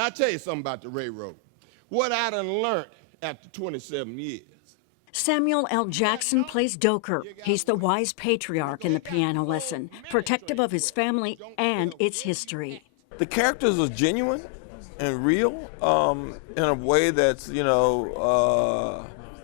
I'll tell you something about the railroad. What I done learned after 27 years. Samuel L. Jackson plays Doker. He's the wise patriarch in The Piano Lesson, protective of his family and its history. The characters are genuine and real in a way that's,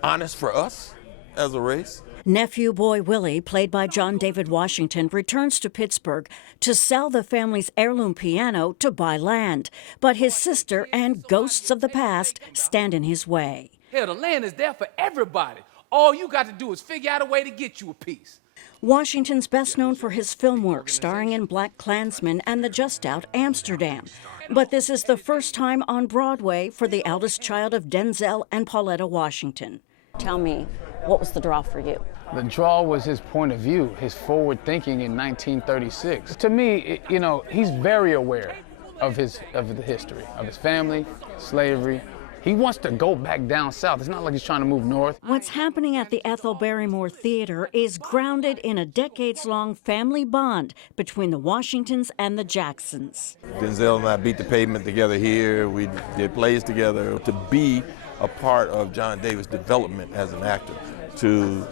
honest for us as a race. Nephew Boy Willie, played by John David Washington, returns to Pittsburgh to sell the family's heirloom piano to buy land. But his sister and ghosts of the past stand in his way. Hell, the land is there for everybody. All you got to do is figure out a way to get you a piece. Washington's best known for his film work starring in Black Klansman and the just out Amsterdam. But this is the first time on Broadway for the eldest child of Denzel and Pauletta Washington. Tell me, what was the draw for you? The draw was his point of view, his forward thinking in 1936. To me, he's very aware of the history, of his family, slavery. He wants to go back down south. It's not like he's trying to move north. What's happening at the Ethel Barrymore Theater is grounded in a decades-long family bond between the Washingtons and the Jacksons. Denzel and I beat the pavement together here. We did plays together. To be a part of John Davis' development as an actor, to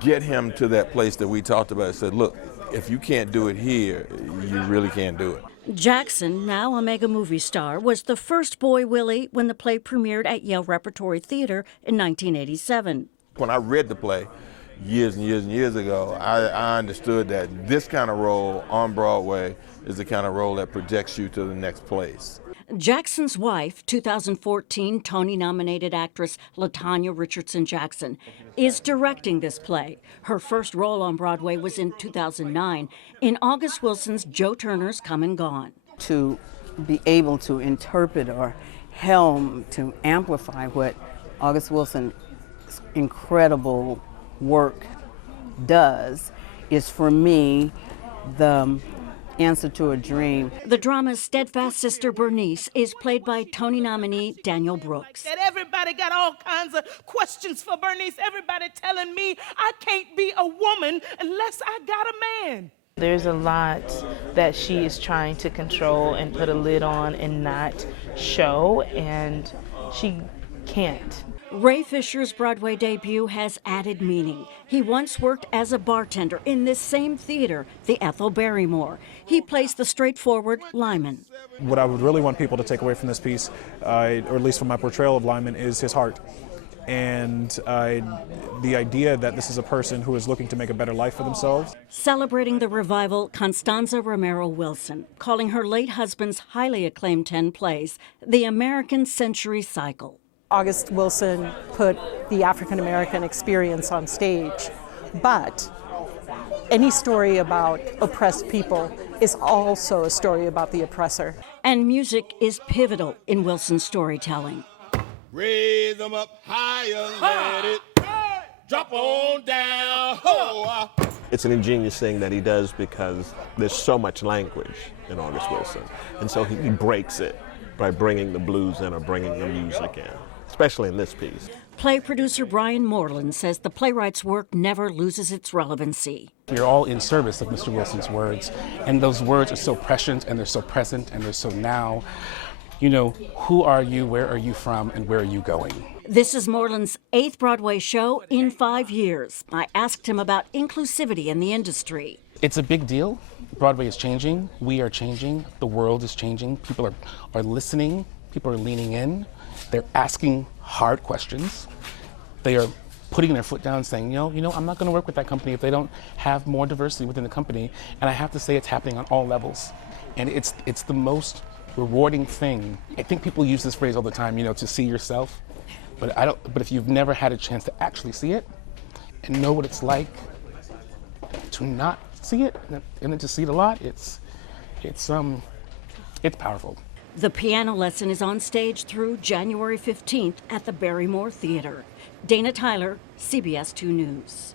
get him to that place that we talked about, said, look, if you can't do it here, you really can't do it. Jackson, now a mega movie star, was the first Boy Willie when the play premiered at Yale Repertory Theater in 1987. When I read the play years and years and years ago, I understood that this kind of role on Broadway is the kind of role that projects you to the next place. Jackson's wife, 2014 Tony-nominated actress LaTanya Richardson Jackson, is directing this play. Her first role on Broadway was in 2009 in August Wilson's Joe Turner's Come and Gone. To be able to interpret or helm, to amplify what August Wilson's incredible work does is, for me, the answer to a dream. The drama's steadfast sister Bernice is played by Tony nominee Danielle Brooks. Everybody got all kinds of questions for Bernice. Everybody telling me I can't be a woman unless I got a man. There's a lot that she is trying to control and put a lid on and not show, and she can't. Ray Fisher's Broadway debut has added meaning. He once worked as a bartender in this same theater, the Ethel Barrymore. He plays the straightforward Lyman. What I would really want people to take away from this piece, or at least from my portrayal of Lyman, is his heart. And the idea that this is a person who is looking to make a better life for themselves. Celebrating the revival, Consanza Romero Wilson, calling her late husband's highly acclaimed 10 plays the American Century Cycle. August Wilson put the African American experience on stage, but any story about oppressed people is also a story about the oppressor. And music is pivotal in Wilson's storytelling. Raise them up higher, let it drop on down. Oh. It's an ingenious thing that he does because there's so much language in August Wilson, and so he breaks it by bringing the blues in or bringing the music in, especially in this piece. Play producer Brian Moreland says the playwright's work never loses its relevancy. We're all in service of Mr. Wilson's words, and those words are so prescient, and they're so present, and they're so now. You know, who are you, where are you from, and where are you going? This is Moreland's 8th Broadway show in 5 years. I asked him about inclusivity in the industry. It's a big deal. Broadway is changing. We are changing. The world is changing. People are listening. People are leaning in. They're asking hard questions. They are putting their foot down saying, I'm not going to work with that company if they don't have more diversity within the company. And I have to say it's happening on all levels. And it's the most rewarding thing. I think people use this phrase all the time, to see yourself. But if you've never had a chance to actually see it and know what it's like to not see it and then to see it a lot, it's powerful. The Piano Lesson is on stage through January 15th at the Barrymore Theater. Dana Tyler, CBS 2 News.